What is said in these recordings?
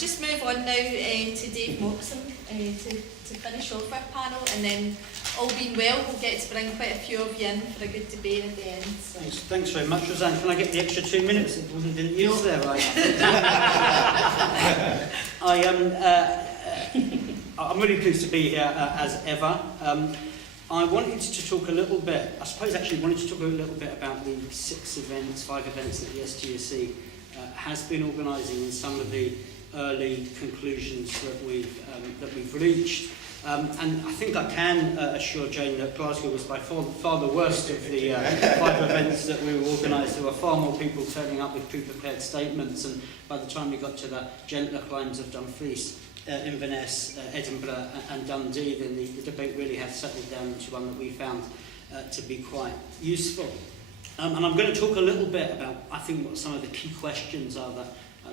just move on now to Dave Moxham to finish off our panel, and then all being well, we'll get to bring quite a few of you in for a good debate at the end. So. Thanks very much, Roseanne. Can I get the extra 2 minutes? It didn't use there, right? I'm really pleased to be here as ever. I wanted to talk a little bit, I suppose actually wanted to talk a little bit about the 5 events that the STUC has been organising and some of the early conclusions that we've reached. And I think I can assure Jane that Glasgow was by far the worst of the 5 events that we organised. There were far more people turning up with pre-prepared statements, and by the time we got to the gentler climes of Dumfries, Inverness, Edinburgh and Dundee, then the debate really has settled down into one that we found to be quite useful. And I'm going to talk a little bit about, I think, what some of the key questions are that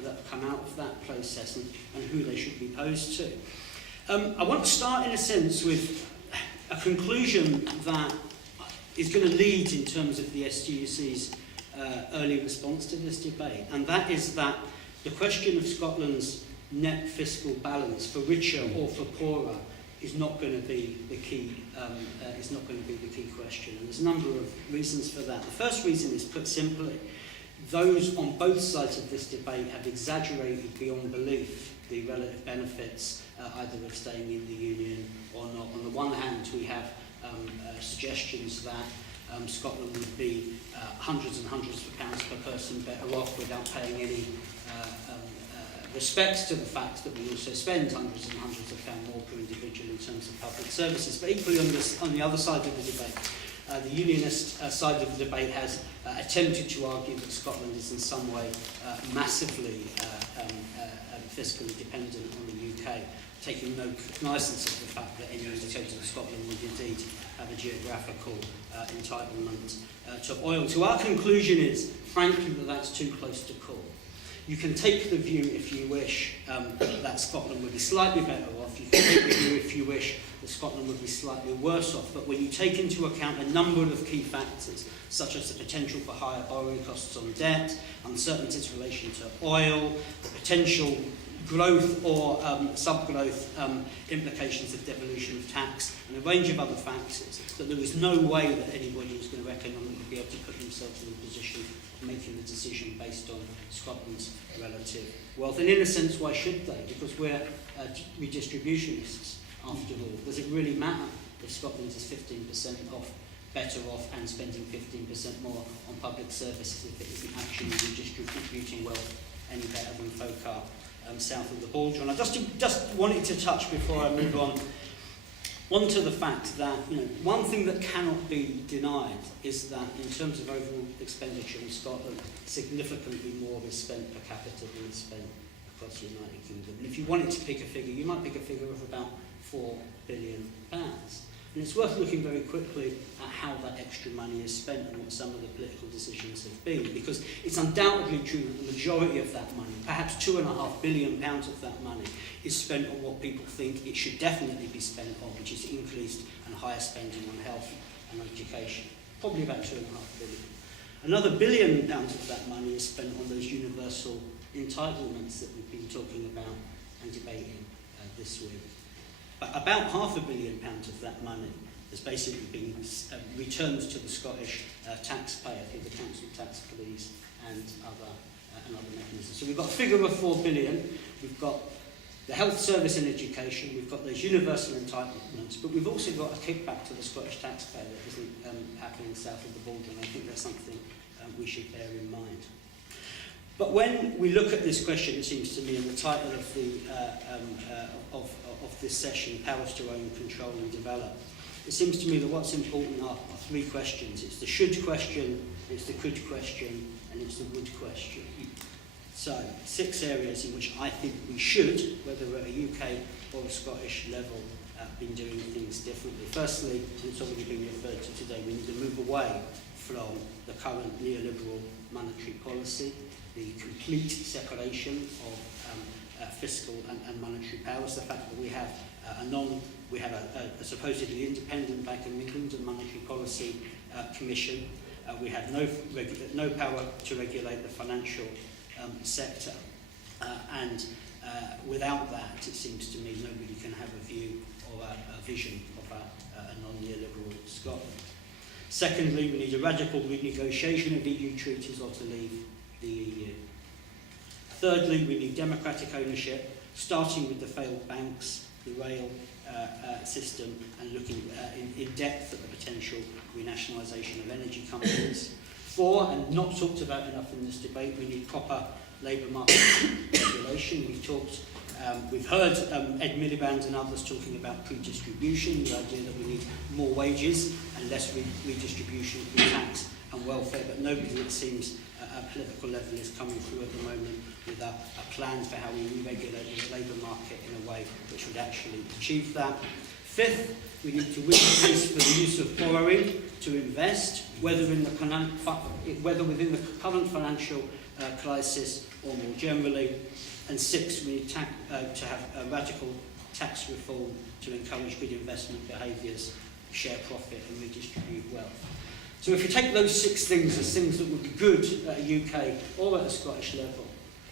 have come out of that process and who they should be posed to. I want to start, in a sense, with a conclusion that is going to lead in terms of the STUC's early response to this debate, and that is that the question of Scotland's net fiscal balance, for richer or for poorer, is not going to be the key. Question, and there's a number of reasons for that. The first reason is, put simply, those on both sides of this debate have exaggerated beyond belief the relative benefits either of staying in the Union or not. On the one hand, we have suggestions that Scotland would be hundreds and hundreds of pounds per person better off without paying any respect to the fact that we also spend hundreds and hundreds of pounds more per individual in terms of public services. But equally on the other side of the debate, the unionist side of the debate has attempted to argue that Scotland is in some way massively fiscally dependent on the UK, taking no cognizance of the fact that any indicator of Scotland would indeed have a geographical entitlement to oil. So our conclusion is, frankly, that that's too close to call. You can take the view, if you wish, that Scotland would be slightly better off. You can take the view, if you wish, that Scotland would be slightly worse off. But when you take into account a number of key factors, such as the potential for higher borrowing costs on debt, uncertainties in relation to oil, the potential growth or sub-growth implications of devolution of tax, and a range of other factors, that there is no way that anybody is going to economically be able to put themselves in a position of making the decision based on Scotland's relative wealth. And in a sense, why should they? Because we're redistributionists, after all. Does it really matter if Scotland is 15% off, better off, and spending 15% more on public services if it isn't actually redistributing wealth any better than folk are south of the border? And I just wanted to touch, before I move onto the fact that, one thing that cannot be denied is that in terms of overall expenditure in Scotland, significantly more is spent per capita than is spent across the United Kingdom. And if you wanted to pick a figure, you might pick a figure of about £4 billion. And it's worth looking very quickly at how that extra money is spent and what some of the political decisions have been, because it's undoubtedly true that the majority of that money, perhaps £2.5 billion of that money, is spent on what people think it should definitely be spent on, which is increased and higher spending on health and education. Probably about £2.5 billion. Another £1 billion of that money is spent on those universal entitlements that we've been talking about and debating this week. But about £500 million of that money has basically been returned to the Scottish taxpayer through the council tax pleas and other mechanisms. So we've got a figure of £4 billion, we've got the health service and education, we've got those universal entitlements, but we've also got a kickback to the Scottish taxpayer that isn't happening south of the border, and I think that's something we should bear in mind. But when we look at this question, it seems to me, in the title of the of this session, Powers to Own, Control and Develop, it seems to me that what's important are 3 questions. It's the should question, it's the could question, and it's the would question. So, 6 areas in which I think we should, whether at a UK or a Scottish level, been doing things differently. Firstly, and it's already been referred to today, we need to move away from the current neoliberal monetary policy, the complete separation of fiscal and monetary powers, the fact that we have a supposedly independent Bank of England and Monetary Policy Commission. We have no power to regulate the financial sector, and without that, it seems to me, nobody can have a view or a vision of a non-neoliberal Scotland. Secondly, we need a radical renegotiation of EU treaties or to leave the EU. Thirdly, we need democratic ownership, starting with the failed banks, the rail system, and looking in depth at the potential renationalisation of energy companies. 4, and not talked about enough in this debate, we need proper labour market regulation. We've heard Ed Miliband and others talking about pre-distribution, the idea that we need more wages and less redistribution through tax and welfare, but nobody, it seems, at political level is coming through at the moment with a plan for how we re-regulate the labour market in a way which would actually achieve that. 5th, we need to increase the use of borrowing to invest, whether within the current financial crisis or more generally. And 6, we need to have a radical tax reform to encourage good investment behaviours, share profit and redistribute wealth. So if you take those 6 things as things that would be good at a UK or at a Scottish level,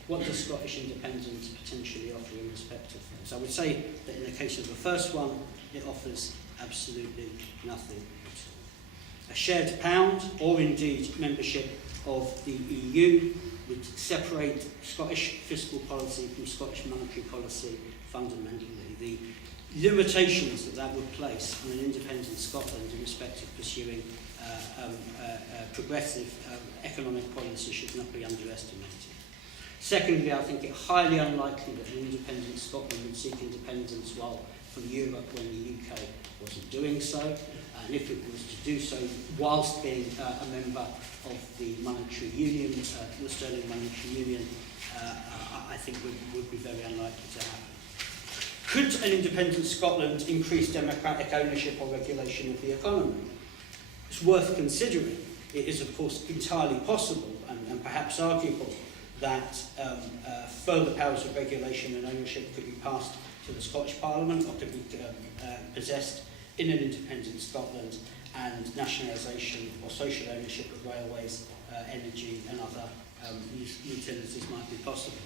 what does Scottish independence potentially offer in respect of things? I would say that in the case of the first one, it offers absolutely nothing at all. A shared pound, or indeed membership of the EU, would separate Scottish fiscal policy from Scottish monetary policy fundamentally. The limitations that would place on an independent Scotland in respect of pursuing progressive economic policy should not be underestimated. Secondly, I think it highly unlikely that an independent Scotland would seek independence from Europe when the UK wasn't doing so, and if it was to do so whilst being a member of the monetary union, the Sterling Monetary Union, I think would be very unlikely to happen. Could an independent Scotland increase democratic ownership or regulation of the economy? It's worth considering. It is, of course, entirely possible and perhaps arguable that further powers of regulation and ownership could be passed to the Scottish Parliament or could be possessed in an independent Scotland, and nationalisation or social ownership of railways, energy and other utilities might be possible.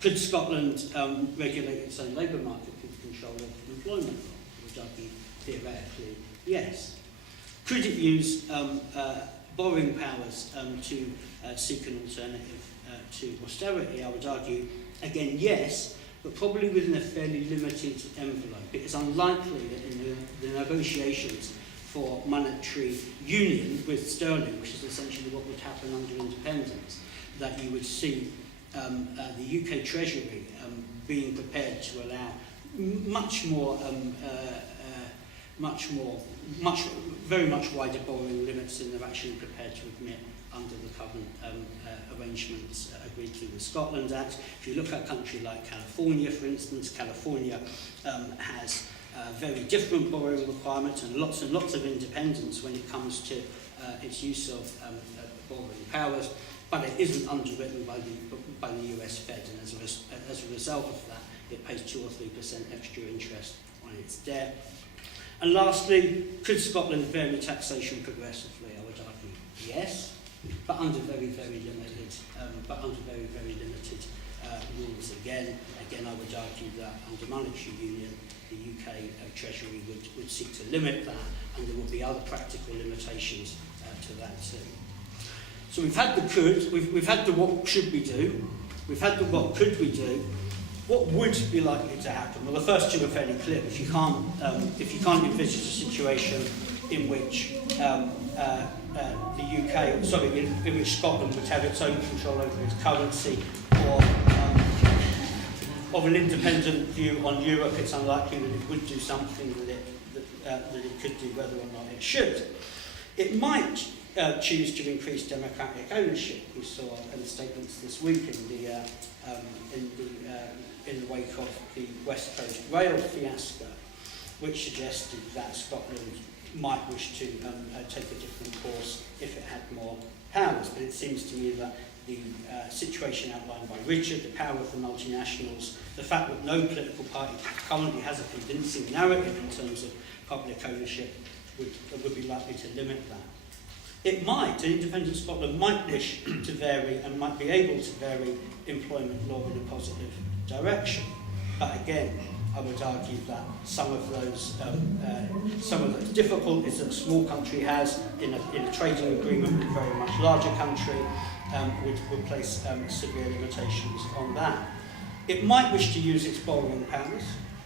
Could Scotland regulate its own labour market with control of employment? Would argue theoretically yes. Could it use borrowing powers to seek an alternative to austerity? I would argue, again, yes, but probably within a fairly limited envelope. It is unlikely that in the negotiations for monetary union with sterling, which is essentially what would happen under independence, that you would see the UK Treasury being prepared to allow very much wider borrowing limits than they're actually prepared to admit under the current arrangements agreed to the Scotland Act. If you look at a country like California, for instance, California has very different borrowing requirements and lots of independence when it comes to its use of borrowing powers, but it isn't underwritten by the US Fed, and as a result of that, it pays 2 or 3% extra interest on its debt. And lastly, could Scotland vary taxation progressively? I would argue yes, but under very limited rules. Again, I would argue that under monetary union, the UK Treasury would seek to limit that, and there would be other practical limitations to that too. So we've had the could, we've had the what should we do, we've had the what could we do. What would be likely to happen? Well, the first two are fairly clear. If you can't envisage a situation in which in which Scotland would have its own control over its currency, or of an independent view on Europe, it's unlikely that it would do something that it could do, whether or not it should. It might choose to increase democratic ownership. We saw in the statements this week in the wake of the West Coast rail fiasco, which suggested that Scotland might wish to take a different course if it had more powers. But it seems to me that the situation outlined by Richard, the power of the multinationals, the fact that no political party currently has a convincing narrative in terms of public ownership would be likely to limit that. an independent Scotland might wish to vary and might be able to vary employment law in a positive direction. But again, I would argue that some of those difficulties that a small country has in a trading agreement with a very much larger country would place severe limitations on that. It might wish to use its borrowing powers.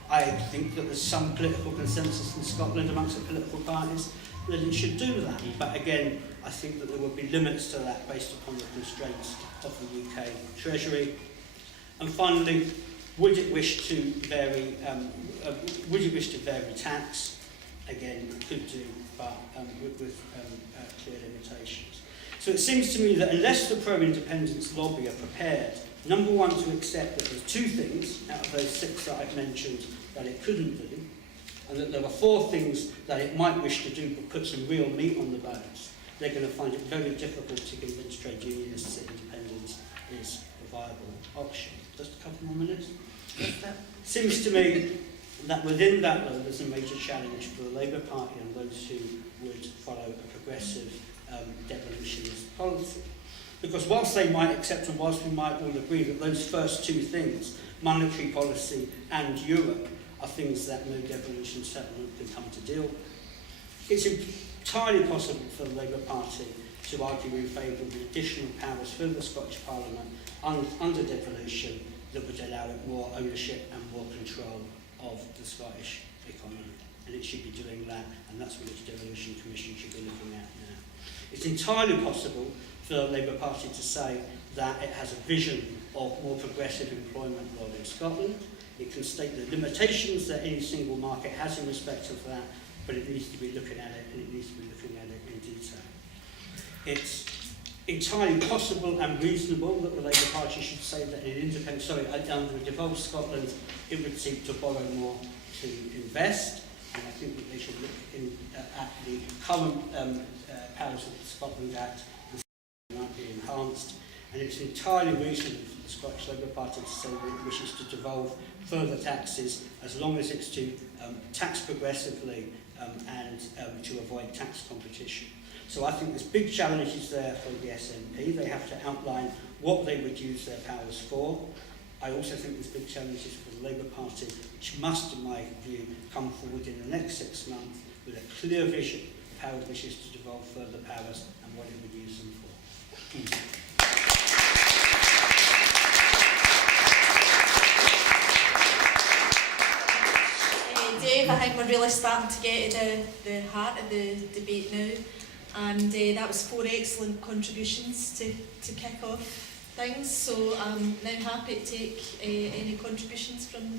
I think that there's some political consensus in Scotland amongst the political parties that it should do that. But again, I think that there would be limits to that based upon the constraints of the UK Treasury. And finally, would it wish to vary tax? Again, it could do, but with clear limitations. So it seems to me that unless the pro-independence lobby are prepared, number one, to accept that there's two things out of those 6 that I've mentioned that it couldn't do, and that there are 4 things that it might wish to do but put some real meat on the bones, they're going to find it very difficult to convince trade unionists that independence is a viable option. Just a couple more minutes. Seems to me that within that, though, there's a major challenge for the Labour Party and those who would follow a progressive devolutionist policy. Because whilst they might accept and whilst we might all agree that those first 2 things, monetary policy and Europe, are things that no devolution settlement can come to deal with, it's entirely possible for the Labour Party to argue in favour of the additional powers for the Scottish Parliament under devolution that would allow it more ownership and more control of the Scottish economy. And it should be doing that, and that's what its Devolution Commission should be looking at now. It's entirely possible for the Labour Party to say that it has a vision of more progressive employment law in Scotland. It can state the limitations that any single market has in respect of that, but it needs to be looking at it, and it needs to be looking at it in detail. It's entirely possible and reasonable that the Labour Party should say that under a devolved Scotland, it would seek to borrow more to invest, and I think that they should look at the current powers of the Scotland Act that might be enhanced, and it's entirely reasonable for the Scottish Labour Party to say that it wishes to devolve further taxes as long as it's to tax progressively and to avoid tax competition. So I think there's big challenges there for the SNP. They have to outline what they would use their powers for. I also think there's big challenges for the Labour Party, which must, in my view, come forward in the next 6 months with a clear vision of how it wishes to devolve further powers and what it would use them for. Dave, I think we're really starting to get to the heart of the debate now. And that was 4 excellent contributions to kick off things. So I'm now happy to take any contributions from the floor.